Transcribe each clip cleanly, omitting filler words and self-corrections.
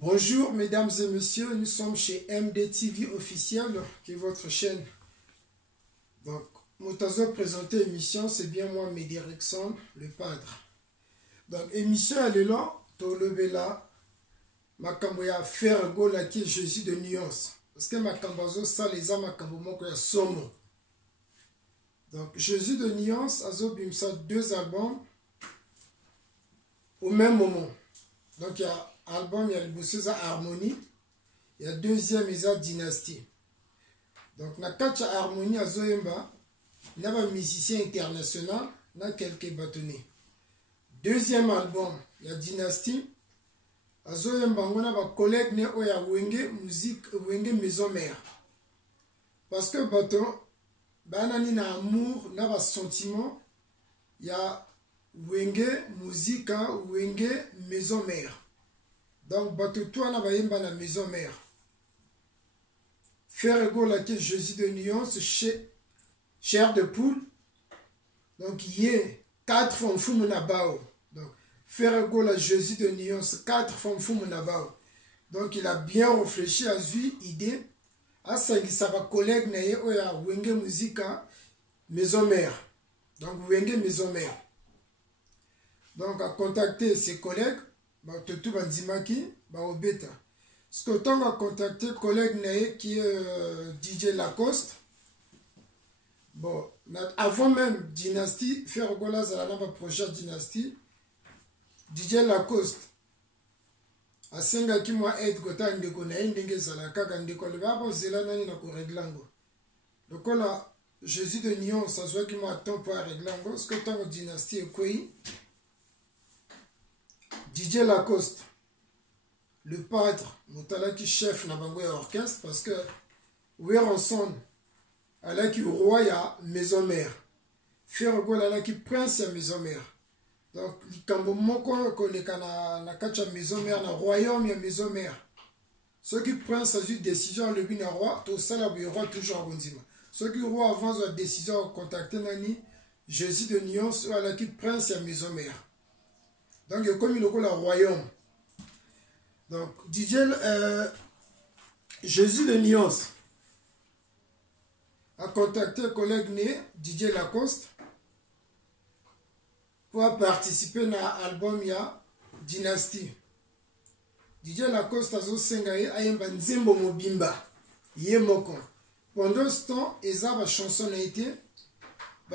Bonjour mesdames et messieurs, nous sommes chez MDTV officiel, qui est votre chaîne. Donc, Moutazo présenter l'émission, c'est bien moi, Mehdi Rexon, le padre. Donc, émission elle est là, Tolobela, Makamboya faire gola qui est Jésus de nuance. Parce que Makambazo, ça les a Makambo ya sombre. Donc, Jésus de nuance, Azo Bimsa, 2 albums au même moment. Donc, il y a album, il y a le Bossoza Harmonie, il y a deuxième, il y a Dynastie. Donc, na kacha Harmonie à Zoemba, il y a un musicien international, il y a quelques bâtonnets. Deuxième album, il y a Dynastie. À Zoemba, on a un collègue né où il y a Wenge musique, Wenge maison mère. Parce que bâton, banani na amour, na un sentiment, il y a Wenge musique, Wenge maison mère. Donc, toi, na bayemba na maison mère. Faire ego la que Jésus de nuance, chair de poule. Donc, il y a 4 femmes fou bao. Donc, faire ego la Jésus de nuance, 4 femmes fou bao. Donc, il a bien réfléchi à lui, idée. À ça, il s'ava collègue na ye oya wenge musica maison mère. Donc, wenge maison mère. Donc, à contacter ses collègues. Tout Bandimaki, Obeta. Ce que tu as contacté collègue Naé qui est DJ Lacoste. Bon, avant même Dynastie, faire Gola Zalana prochaine Dynastie, DJ Lacoste. A senga ki moi aide gota ndeko na ndenge zalaka ka ndeko le baba zela nani na ko réglango. Donc là Jésus de Nyon ça soit qui moi temps pour réglango ce que tu as Dynastie et quoi. DJ Lacoste, le padre, Moutalaki chef na bango ya orchestre parce que Weranson, ala ki roi ya maison mère. Fergo ala ki prince ya maison mère. Donc likambo moko koleka na kacha maison mère na royaume ya maison mère. Ceux qui prince a eu décision le bin roi, tout ça la roi toujours bondima. Ceux qui roi avance la décision contacter nani Jésus de Nyon ala ki prince ya maison mère. Donc, il y a comme le royaume. Donc, DJ Jésus de Nuance a contacté un collègue né, DJ Lacoste, pour participer à l'album ya Dynastie. DJ Lacoste a sengaye a yemba nzembo mobimba. Yé moko. Pendant ce temps, la chanson a été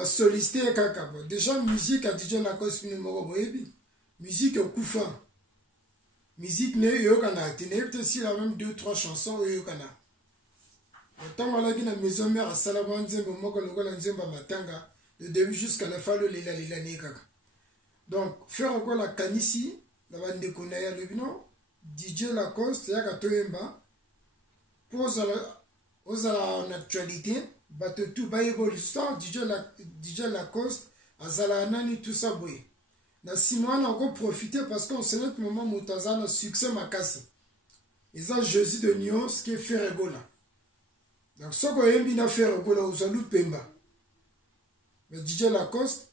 sollicité kakabo. Déjà, musique à DJ Lacoste numéro boyebi. Musique au Koufa. Musique ne yokana. Tenez si la même 2-3 chansons yokana. Autant voilà qu'il a maison mère à Salaman Zembo Moko Logola Nzemba Matanga. De début jusqu'à la fin, le Lila Lila Nekaka. Donc, faire encore la Kanisi, la bande de Konaya le bino, DJ Lacoste, Yaka Toemba, pose en actualité, batte tout baïgo l'histoire, DJ Lacoste, Azala Nani, tout ça boye. Na Simon a encore profité parce qu'on sait que moment Moutaza a succès makasi. Ils ont Jésus de nuance qui est fait rigola. Donc ce qu'on aime bien faire rigola aux alous pemba. Mais DJ Lacoste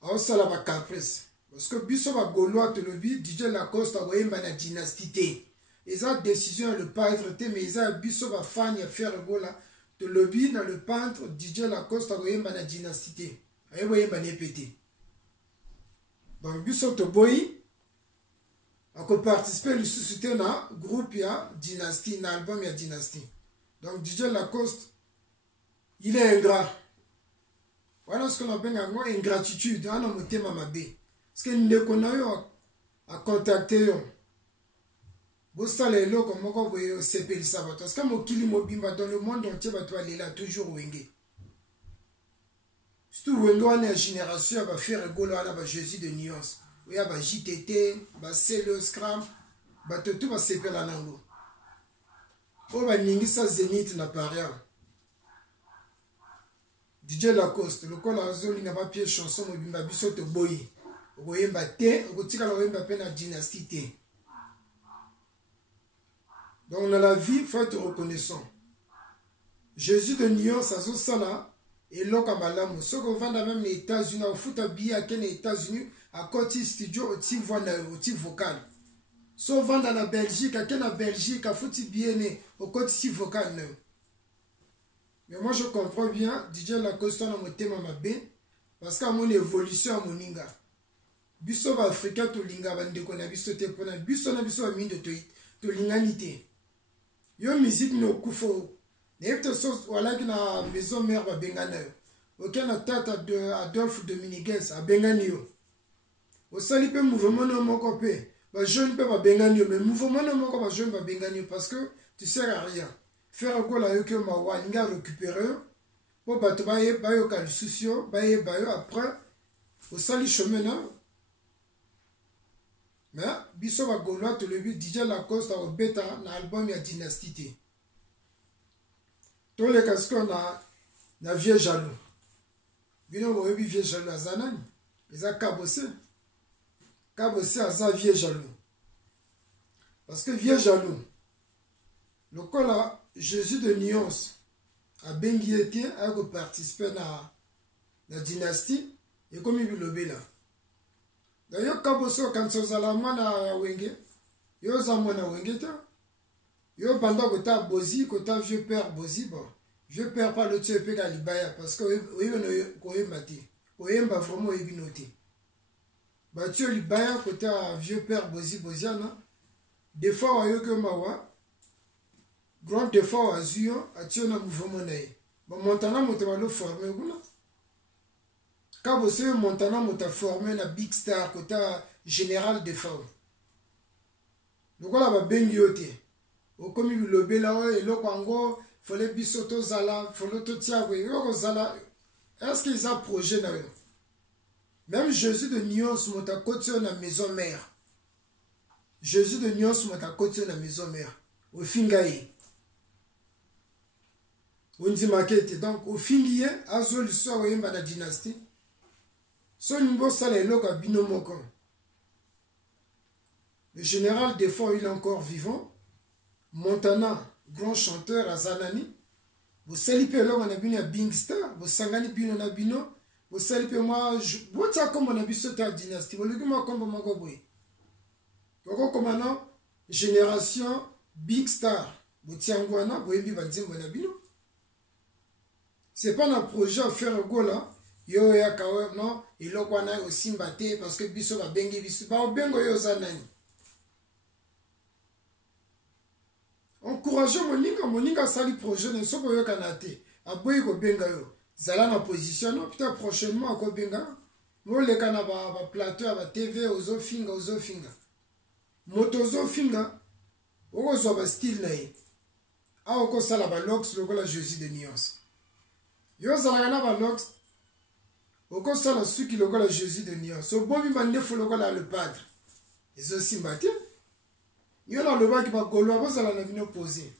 a aussi la caprice. Parce que biso va gaulois te le dit DJ Lacoste a voyé la dynastie. Ils ont décision le peintre mais ils ont biso va fan à faire rigola te le dit dans le peintre DJ Lacoste a voyé la dynastie. Et voyez pété. Donc biso boy a participé à susciter na groupe ya Dynastie na album ya Dynastie. Donc DJ Lacoste il est ingrat. Voilà ce qu'on appelle en ingratitude en motema mabe. Parce que ne konayo a contacté yo. Bosale lo comme ko boye sepel sabato. Parce que mokili mobimba dans le monde entier va toi là toujours wenge. Surtout when on est une génération va faire rigolo à Jésus de nuance. Oui, va JTT, va Celo Scram, va tout va seper la nango. On va ningi sa Zénith na paria. DJ Lacoste, le col à zone n'a pas pied chanson mobimba biso te boyi. Oyemba te, okotika la oyemba pe na dynastie te. Donc on a la vie, faut être reconnaissant. Jésus de nuance à zo sala. Et l'autre malamu, ce qu'on vend même les États-Unis, au foot à billet à les États-Unis, à côté studio, au type voix, au type vocal. So vendre na Belgique, à la Belgique, à foutu bien au côté si vocal. Mais moi je comprends bien, DJ Lacoste na mon thème ma bien, parce qu'à mon évolution à mon ninga. Biso ba Africa to linga bande ko na biso te pona biso na biso mindo to linganité. Yo musique no kufo. N'était so wala ki na maison mère ba bengana yo. Aucun tata de Adolphe Dominguez a bengani yo. Au sali pe mouvement no moko pe. Ba jeune pe ba bengani yo mais mouvement no moko ba jeune ba bengani yo parce que tu sers à rien. Faire ko la yo que ma wa linga récupérer. Pour ba to ba yo ka soucio, ba yo après au sali chemin na. Mais biso ba Gaulois to le but DJ Lacoste au beta na album ya Dynastie. Tous les casques na vieux jaloux. Bino bo bi vieux jaloux azanani. Eza kabose. Kabose aza vieux jaloux. Parce que vieux jaloux. Le cola Jésus de Nuance a bengi été a participer na Dynastie et comme il le là. D'ailleurs, Kaboso, quand on a la main à Wenge, yo zamona Wenge ta. Yo pendant que t'as Bozi, que t'as vieux père Bozi, bon, vieux père pas le tuer pe Galibaya parce que oui on est mati. Oui on va vraiment évinoter. Bah tu Libaya que t'as vieux père Bozi Boziana. Des fois yo que mawa. Grand des fois azuyo, a tu na mouvement nae. Bon Montana motema formé kuna. Quand vous êtes Montana, vous avez formé la Big Star, côté général de forme. Donc là, vous avez bien au comme il le là et le Congo, il faut les bisoto zala, il faut le totia, est-ce qu'ils ont projet là? Même Jésus de Nyos, mon ta côté dans la maison mère. Jésus de Nyos, mon ta côté dans la maison mère. Au Fingaï. On dit maquette. Donc, au Fingaï, à Zol, soit au Yemba la dynastie. Son niveau salaire est binomokon. Le général Defort, il est encore vivant. Montana, grand chanteur à Zanani. Vous salipez là, on a bien un Bing Star. Vous sangani bien on a bino. Vous salipez moi, vous savez comment on a vu cette dynastie. Vous le moi comme vous m'avez dit. Donc comme non, génération Big Star. Vous tiens guana, vous avez dit on a bino. C'est pas un projet à faire go là. Yo ya kawe non iloko na aussi mbaté parce que biso ba bengi biso ba bengo yo zanani. Encourager moninga sali projet ne so boyo kanate aboyi ko benga yo zala na position non peut-être prochainement ko benga mo le kana ba plateau ba TV ozo finga moto zo finga oko zo ba style na ye a oko sala ba lox lokola Jésus de Nuance yo zala na ba lox au ça la suki le la Jésus de Nia. So bon mi mande fo le padre. Ils aussi matin. Yo la le ba ki ba Gaulois ba la na vino poser.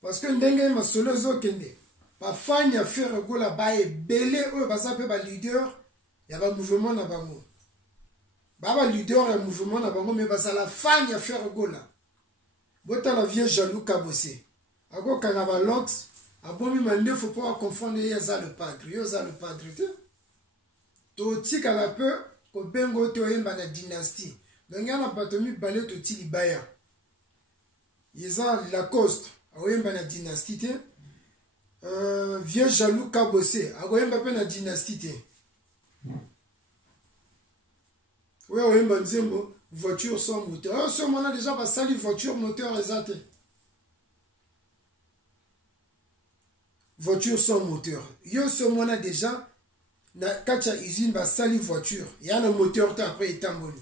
Parce que ndenge ma solo zo kende. Ba fanya faire gola ba e belé o ba sa pe ba leader ya ba mouvement na bango. Ba leader ya mouvement na bango mais ba sa la fanya faire gola. Bota la vieux jaloux kabosé. Ako kana ba lox. Ah bon, il ne faut pas confondre Yaza le padre. Yaza le padre. Toti à la peur, au bengo toyemba la dynastie. Donc, il y a un batomi balé toti libaya. Yaza Lacoste, à oyemba la dynastie. Vieux jaloux kabosé, à oyemba la dynastie. Oui, oyemba nzembo, voiture sans moteur. Ce moment-là, déjà, va salir voiture moteur exact. Voiture sans moteur. Yo ce moment déjà na kacha usine ba sali voiture. Il y a le moteur après etamboli.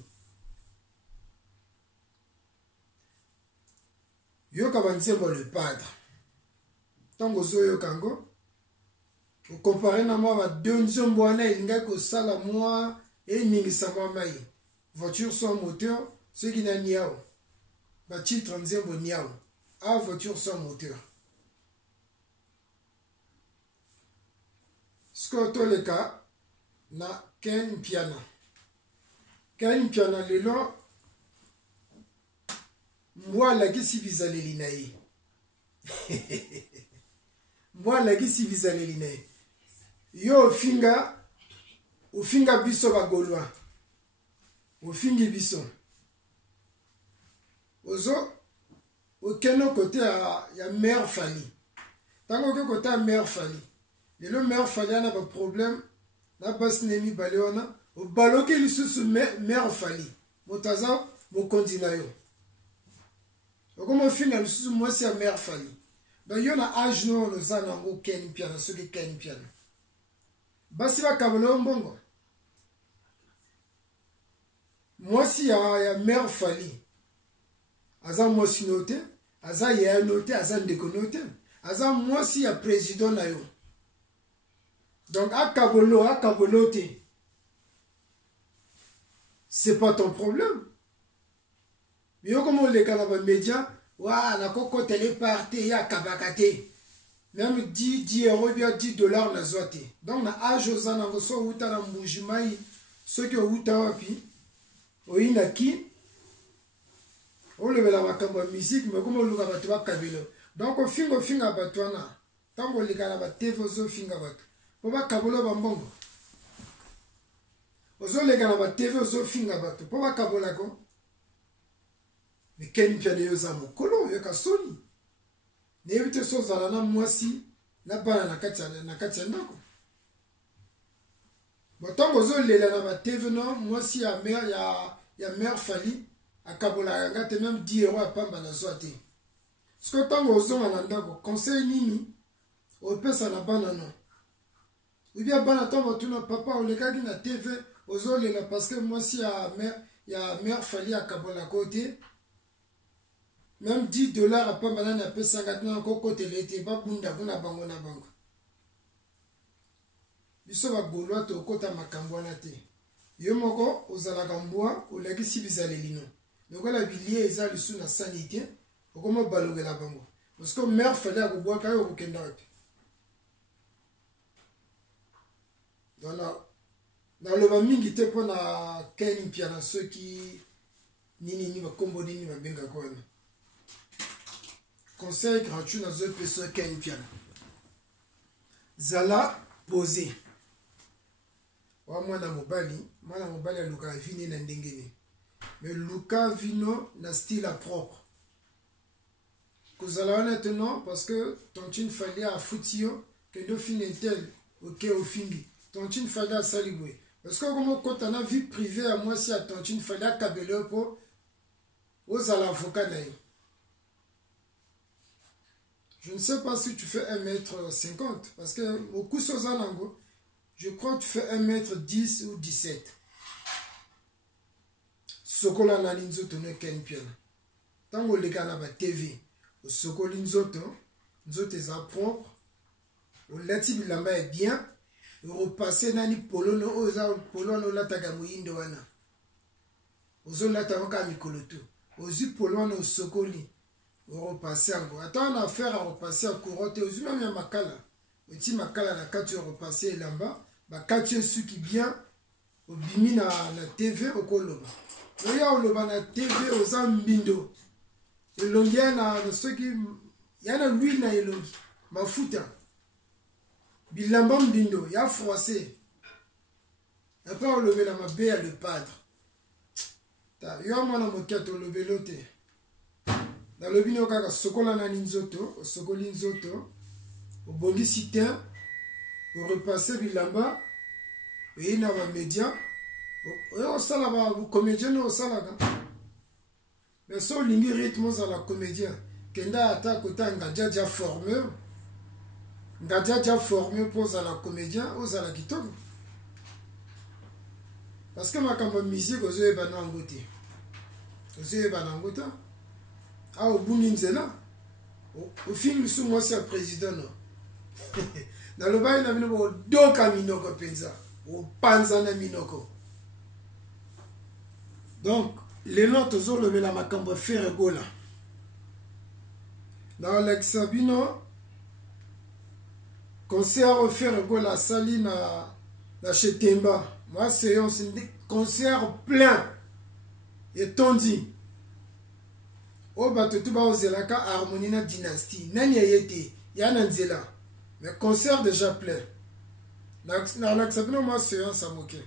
Yo kabanzembo le padre. Tango zoyo kango. Vous comparez na moi ba donzombo wana ilinga ko sala moi et ningisa moi mai. Voiture sans moteur, ce qui n'a niao. Ba titre nzembo niao. Ah voiture sans moteur. Skoto le cas na Ken Piana. Ken Piana le long. Moi la gisi bizale linae. Moi la gisi bizale linae. Yo ufinga biso ba Gaulois. Ufingi biso. aucun côté ya mère Fali. Tant que côté mère Fali. Le mère Fali a un problème. Na bas nemi balewana. Au baloke li sous mère Fali. Motaza mo kondina yo. Comme final sous moi c'est mère Fali. Ben yo na âge no no zana ngo ken piano so ke ken piano. Basi ba kabolo mbongo. Moi si ya mère Fali. Aza moi si noté, aza ya noté, aza ndeko noté. Aza moi si ya président na yo. Donc à kabolo te. C'est pas ton problème. Mais comme on les canaux médias, wa na koko téléparté ya kabakate. Même 10 euros bien 10 dollars na zoate. Donc na âge aux anango so uta na mbujimai ceux qui uta wapi. Oina ki on le la makamba musique mais comme on luka batu ba kabilo. Donc au finga batwana. Tango likana ba TV zo finga batu. Po ba kabolo ba mbongo. Ozo legana ba TV zo finga batu. Po ba kabola ko. Mais ken piano yo za mokolo yo kasoni. Ne evite so zala na mwasi na bana na kati ndako. Botango zo lela na ba TV no mwasi ya mère Fali akabola ngate même 10 euros à pamba na zoate. Parce que tango ozo na ndako conseil nini o pesa na bana no. Ou bien bana tango tuna papa o lekaki na TV ozo lela parce que mwasi ya mère Fali akabola côté. Même 10 dollars à pas banane à peu 50 ans encore côté l'été pas bunda buna bango na bango. Biso ba bolwa to kota makambo na te. Yo moko ozala kambwa olaki si bizale lino. Donc la bilier eza lisu na sanité okoma balogela bango. Parce que mère fallait a boire ka yo kenda wapi. Donc na loba mingi te pona ken piana ceux qui nini ba kombo nini ba benga ko na. Conseil gratuit dans un PC qui a une piano. Zala posé. Moi na mobali a Luka vini na ndengene. Mais Luka vino na style propre. Kozala honnêtement parce que ton chin fallait à foutio que do finetel OK au fingi. Ton chin fallait à saliboué. Parce que comme quand on a vie privée à moi si à ton chin fallait à kabelo pour aux avocat naï. Je ne sais pas si tu fais 1m50, parce que au coup Sozanango, je crois que tu fais 1m10 ou 17. Sokola na linzoto ne ken piano. Tango le gana ba TV, au sokoli nzoto est propre, au lati bilamba est bien, au repasser nani polono oza polono lataka muindo wana. Ozo lata waka mikoloto. Ozi polono au sokoli. On repasse encore. Attends, on a affaire à repasser à courotte. Aux humains, il y a makala. Oti makala na katu repasser là-bas. Ba katu su qui bien. Au bimi na TV au koloba. Oya au loba na TV aux ambindo. Et l'ongia na ceux qui yana lui na elongi. Mafuta. Bilamba mbindo. Ya froissé. Après on levé la mabé à le padre. Ta yo mwana mokato levé l'autre. Dans le bino kaka sokola na ninzoto, sokoli nzoto, au bongi sitin, au repasser bilamba, et na ba média, au sala ba comédien au sala ka. Mais so lingi rythme za la comédien, kenda ata kota ngaja formé pour za la comédien au za la kitoko. Parce que ma kamba musique ozo e bana ngote. Ozo e bana ngota. Ah, au bout nzela au film sous moi c'est président non. Dans le bail na minoko doka minoko penza au panza na minoko. Donc les notes zo levé la makambo faire gola. Dans l'exabino concert faire gola sali na chetemba. Moi c'est un concert plein et tondi. O bato tuba ozelaka harmonie na dynastie nani yete yana nzela mais concert déjà plein na l'aksabino moi séance à moquer.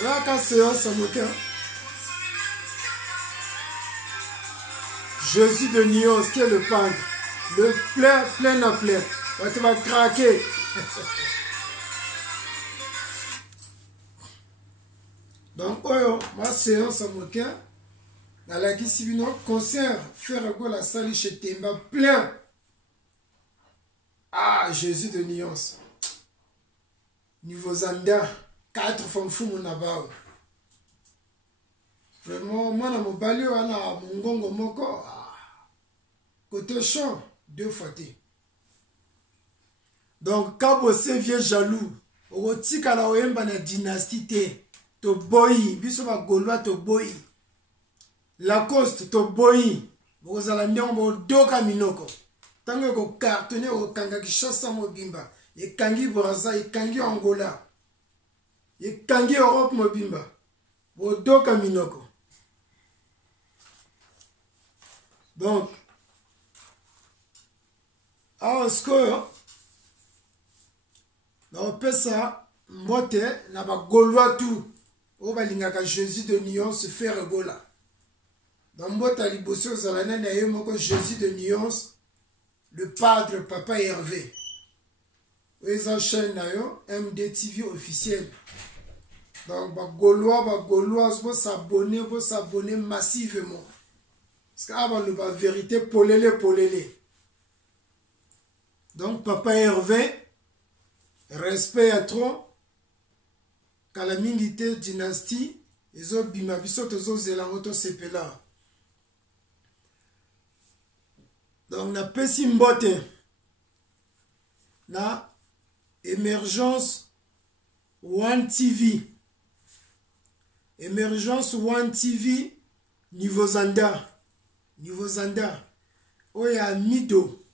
Voilà quand séance à moquin. Jésus de Nyons, qui est le peintre. Le plein à plein. Ouais, tu vas craquer. Donc, moi, séance à moquin. Dans la Gisibino, concert, faire quoi la salle chez Temba, plein. Ah, Jésus de Nyons. Niveau Zanda, 4 femmes fous mon abao. Vraiment, moi, dans mon balio, mon gongo moko. Côté chant, 2 fois. Donc, quand vous êtes vieux jaloux, vous êtes dans la dynastie, to boy, biso ba Gaulois to boy. Lacoste to boy. Vous allez ndongo doka minoko. Tango ko cartonné au kanga Kinshasa mobimba. E kangi Brazza, e kangi Angola. E kangi Europe mobimba. Bo doka minoko. Donc, alors score, on peut ça, mbote, na ba Gaulois tout. O balingaka Jésus de Nyons se faire gola. Dans mbote à liboso zalana na yemoko Jésus de Nyons, le padre Papa Hervé. Eza chaîne na yo MDTV officiel. Donc ba Gaulois vont s'abonner massivement. Parce qu'avant le ba vérité polélé. Donc Papa Hervé, respect à trop. Calamité dynastie, ils ont bimabiso tozo zelangoto sepela. Donc na pesi mbote na émergence One TV. Émergence One TV niveau Zanda. Oya Mido.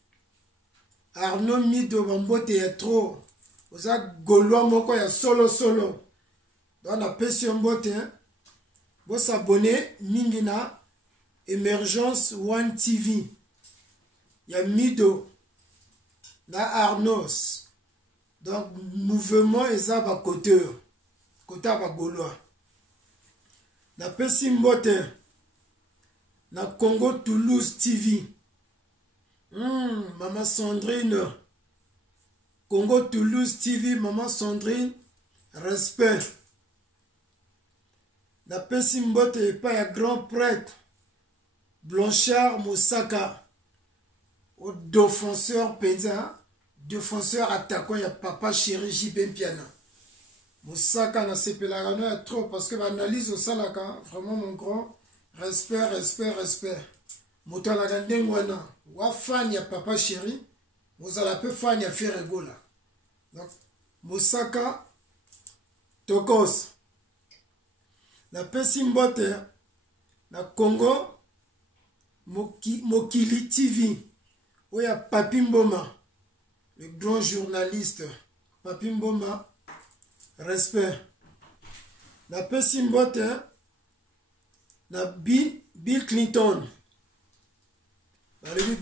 Arnaud Mido bambote ya trop. Oza Gaulois moko ya solo. Donc na pesi mbote vous s'abonner mingi na Émergence One TV. Ya Mido na Arnos. Donc mouvement eza ba côté ba Gaulois. Na pesi mbote na Congo Toulouse TV. Maman Sandrine. Congo Toulouse TV, Maman Sandrine, respect. Na pesi mbote pas ya grand prêtre Blanchard Moussaka. Au défenseur penza, défenseur attaquant ya Papa Chéri JB Piana. Moussaka na sepelaka no ya trop parce que l'analyse au salaka, vraiment mon grand respect. Moto la gande ngwana, wa fan ya Papa Chéri, vous allez peu fan ya faire gola. Donc Moussaka Tokos. Na pesi mbote na Congo Mokili TV. Oya Papi Mboma, le grand journaliste. Papi Mboma, respect. Na pesi mbote na Bill Clinton.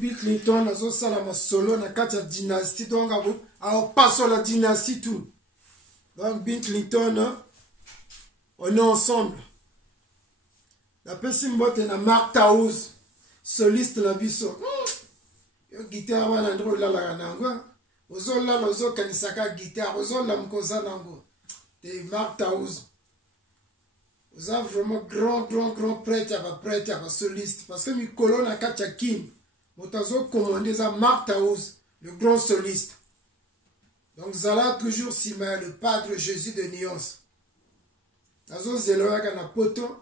Bill Clinton a salama solo na kati dynastie donc a passe la dynastie tout. Donc Bill Clinton on est ensemble. La pesi mbote na Mark Taouz, soliste na biso. Yo guitare wana ndro la nango. Ozo la ozo kanisaka guitare, ozo la mkoza nango. De Mark Taouz. Vous avez vraiment grand prêtre à soliste. Parce que Mikolo na kacha kin. Motazo commandé ça Mark Taouz, le grand soliste. Donc Zala toujours Sima, le padre Jésus de Nyons. Nazo zeloya kana poto.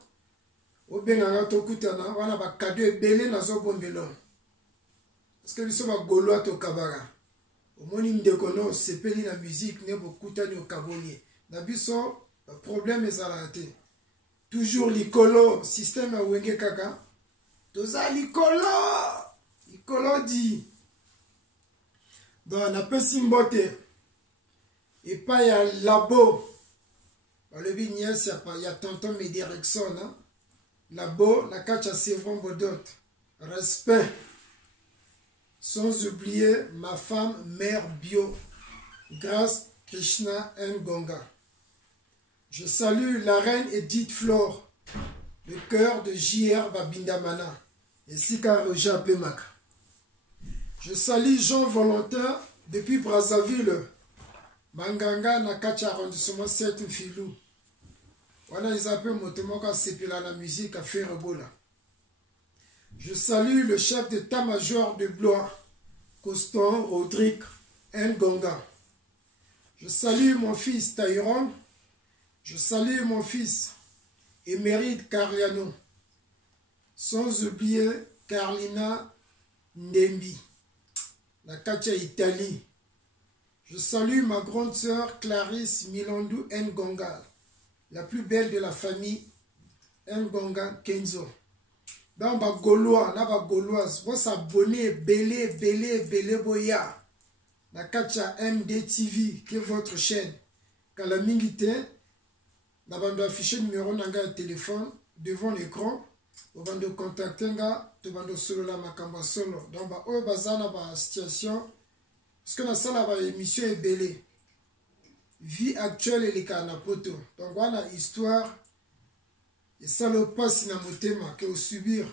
Obenganga tokutana wana ba cadeau ebele nazo bombelo. Parce que biso ba Gaulois to kabara. Omoni ndeko no sepeli na musique ne bokutani o kaboni. Na biso problème ezala te. Toujours likolo système a wenge kaka. Toza likolo dit. Donc na pesi mbote. Et pas ya labo. Le vignes il y a tonton Medi Rexon, hein? Labo na kacha Sévron Bodot. Respect. Sans oublier ma femme mère bio. Grâce Krishna Ngonga. Je salue la reine Edith Flore, le cœur de J.R. Babindamana, ainsi qu'à Roger Apemaka. Je salue Jean Volontaire depuis Brazzaville, Manganga Nakacha arrondissement 7 Filou. Voilà, ils appellent Motomoka Sepila la musique à faire bola. Je salue le chef d'état-major de Blois, Coston Rodrigue Ngonga. Je salue mon fils Taïron. Je salue mon fils Émérite Cariano. Sans oublier Carlina Ndembi, la Katia Italie. Je salue ma grande sœur Clarisse Milandou Ngonga, la plus belle de la famille Ngonga Kenzo. Dans ma Gaulois, na ba Gauloise, vous s'abonnez, belé, boya. La Katia MDTV, qui est votre chaîne. Quand la mingité, na bando affiché numéro nanga de téléphone devant l'écran. Vous bando contacter nga, tu bando solo la makamba solo. Donc ba oyo bazana ba situation, parce que na sala ba émission est belé. Vie actuelle et les canapoto. Donc voilà histoire. Et ça le passe na motema que au subir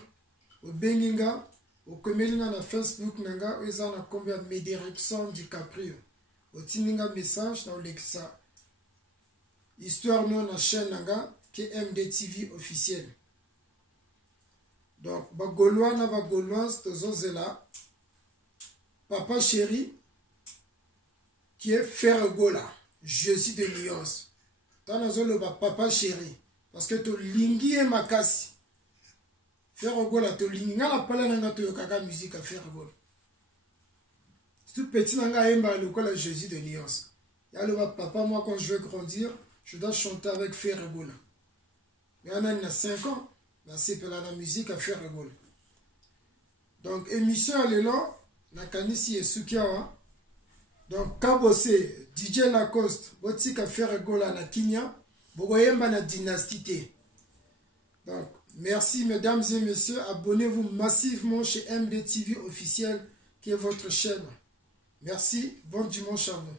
au benginga au komelinga na Facebook nanga eza na combien Médérickson DiCaprio au tininga message dans l'exa histoire non na chaîne nanga qui est MDTV officiel. Donc ba Gaulois na ba Gauloise tozozela papa chéri qui est Ferregola Jésus de Nuance. Dans la zone ba papa chéri parce que to lingi e makasi Ferregola to lingi nga pala nanga to yokaka musique à Ferregola tout petit nanga emba lokola Jésus de Nuance. Ya le papa, moi quand je vais grandir je dois chanter avec Ferregola. Il y en a 5 ans c'est pour la musique à Ferregola. Donc émission elle est là na kanisi esukiawa. Donc kabose DJ Lacoste botika Ferregola na Kinya bogoyemba na dynastie. Donc merci mesdames et messieurs, abonnez-vous massivement chez MDTV officiel qui est votre chaîne. Merci, bon dimanche à vous.